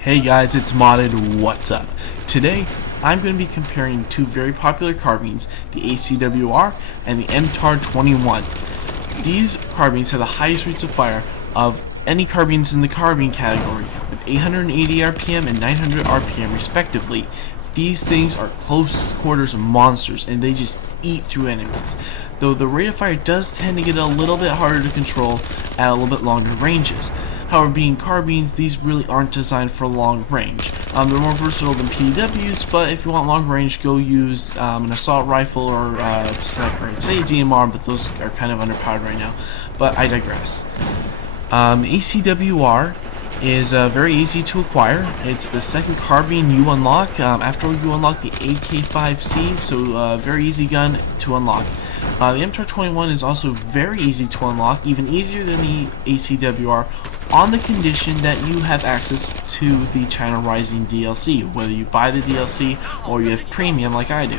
Hey guys, it's Modded. What's up? Today, I'm going to be comparing two very popular carbines, the ACW-R and the MTAR-21. These carbines have the highest rates of fire of any carbines in the carbine category, with 880 RPM and 900 RPM respectively. These things are close quarters monsters, and they just eat through enemies. Though the rate of fire does tend to get a little bit harder to control at a little bit longer ranges. However, being carbines, these really aren't designed for long range. They're more versatile than PWs, but if you want long range, go use an assault rifle or sniper. I'd say DMR, but those are kind of underpowered right now. But I digress. ACW-R is very easy to acquire. It's the second carbine you unlock after you unlock the AK-5C, so very easy gun to unlock. The MTAR-21 is also very easy to unlock, even easier than the ACW-R, on the condition that you have access to the China Rising DLC, whether you buy the DLC or you have premium like I do.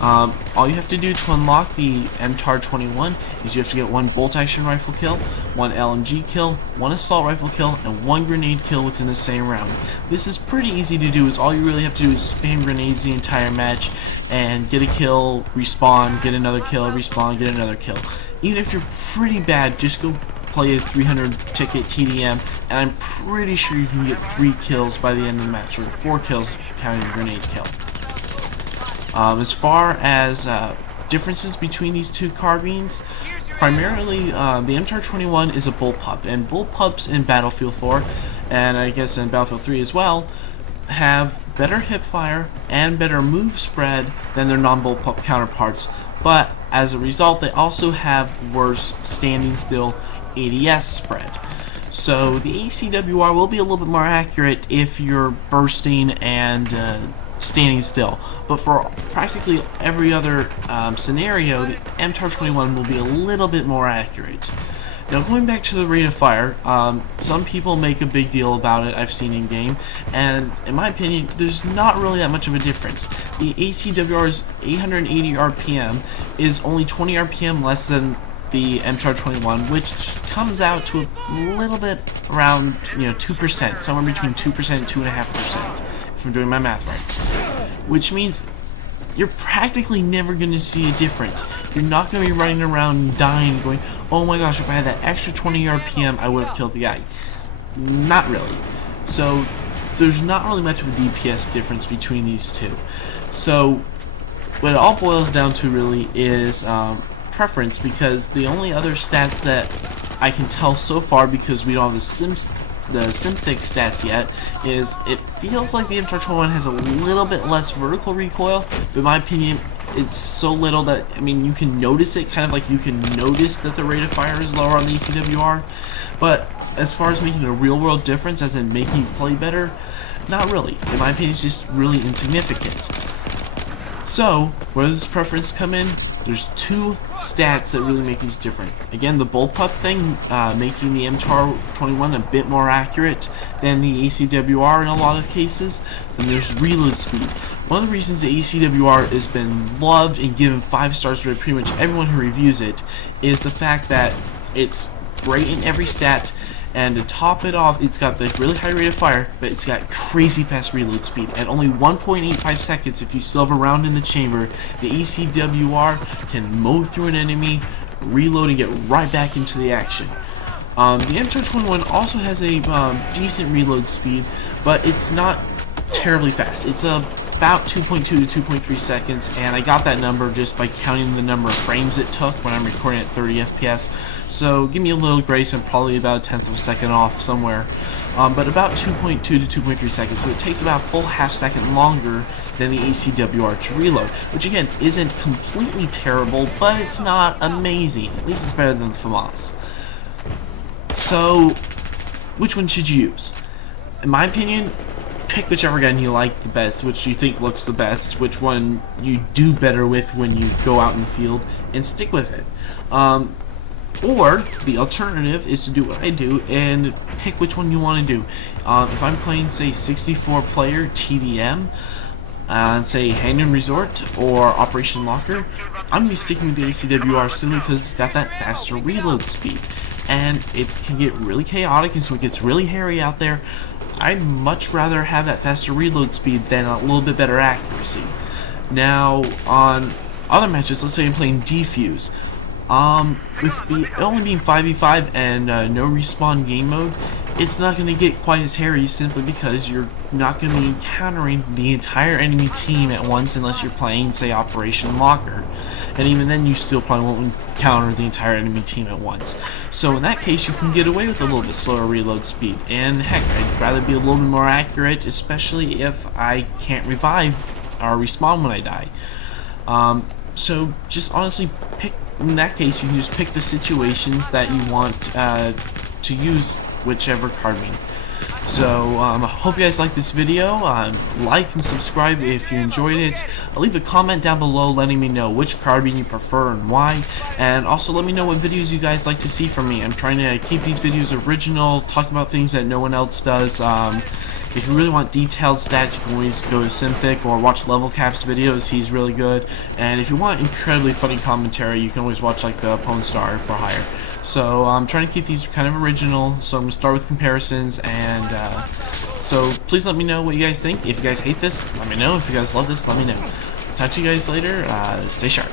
All you have to do to unlock the MTAR-21 is you have to get one bolt action rifle kill, one LMG kill, one assault rifle kill, and one grenade kill within the same round. This is pretty easy to do, as all you really have to do is spam grenades the entire match and get a kill, respawn, get another kill, respawn, get another kill. Even if you're pretty bad, just go play a 300 ticket TDM, and I'm pretty sure you can get 3 kills by the end of the match, or 4 kills counting the grenade kill. As far as differences between these two carbines, primarily the MTAR-21 is a bullpup, and bullpups in Battlefield 4, and I guess in Battlefield 3 as well, have better hip fire and better move spread than their non-bullpup counterparts, but as a result they also have worse standing still ADS spread. So the ACW-R will be a little bit more accurate if you're bursting and standing still, but for practically every other scenario, the MTAR-21 will be a little bit more accurate. Now, going back to the rate of fire, some people make a big deal about it, I've seen in game, and in my opinion, there's not really that much of a difference. The ACW-R's 880 RPM is only 20 RPM less than the MTAR-21, which comes out to a little bit around 2%, somewhere between 2% and 2.5%, if I'm doing my math right. Which means you're practically never going to see a difference. You're not going to be running around dying going, oh my gosh, if I had that extra 20 RPM, I would have killed the guy. Not really. So there's not really much of a DPS difference between these two. So what it all boils down to really is preference, because the only other stats that I can tell so far, because we don't have the Simthic stats yet, is it feels like the MTAR-21 has a little bit less vertical recoil, but in my opinion it's so little that, I mean, you can notice it, kind of like you can notice that the rate of fire is lower on the ACW-R, but as far as making a real world difference, as in making you play better, not really. In my opinion, it's just really insignificant. So where does preference come in? There's two stats that really make these different. Again, the bullpup thing, making the MTAR-21 a bit more accurate than the ACW-R in a lot of cases. Then there's reload speed. One of the reasons the ACW-R has been loved and given 5 stars by pretty much everyone who reviews it is the fact that it's great in every stat, and to top it off, it's got the really high rate of fire, but it's got crazy fast reload speed. At only 1.85 seconds, if you still have a round in the chamber, the ACW-R can mow through an enemy, reload, and get right back into the action. The MTAR-21 also has a decent reload speed, but it's not terribly fast. It's about 2.2 to 2.3 seconds, and I got that number just by counting the number of frames it took when I'm recording at 30 FPS. So give me a little grace, I'm probably about a 1/10 of a second off somewhere, but about 2.2 to 2.3 seconds. So it takes about a full half second longer than the ACW-R to reload, which again isn't completely terrible, but it's not amazing. At least it's better than the FAMAS. So which one should you use? In my opinion, pick whichever gun you like the best, which you think looks the best, which one you do better with when you go out in the field, and stick with it. Or the alternative is to do what I do and pick which one you want to do. If I'm playing, say, 64 player TDM on, say, Hangman Resort or Operation Locker, I'm going to be sticking with the ACW-R simply because it's got that faster reload speed. And it can get really chaotic, and so it gets really hairy out there. I'd much rather have that faster reload speed than a little bit better accuracy. Now, on other matches, let's say I'm playing defuse, with it only being 5v5 and no respawn game mode, it's not going to get quite as hairy simply because you're not going to be encountering the entire enemy team at once unless you're playing, say, Operation Locker. And even then, you still probably won't encounter the entire enemy team at once. So in that case, you can get away with a little bit slower reload speed. And heck, I'd rather be a little bit more accurate, especially if I can't revive or respawn when I die. So just honestly pick, in that case, you can just pick the situations that you want to use whichever carbine. So I hope you guys like this video. Like and subscribe if you enjoyed it. Leave a comment down below letting me know which carbine you prefer and why, and also let me know what videos you guys like to see from me. I'm trying to keep these videos original, talk about things that no one else does. If you really want detailed stats, you can always go to Synthic or watch Level Cap's videos. He's really good. And if you want incredibly funny commentary, you can always watch like the Pwn Star for hire. So I'm trying to keep these kind of original. So I'm going to start with comparisons, and so please let me know what you guys think. If you guys hate this, let me know. If you guys love this, let me know. Talk to you guys later. Stay sharp.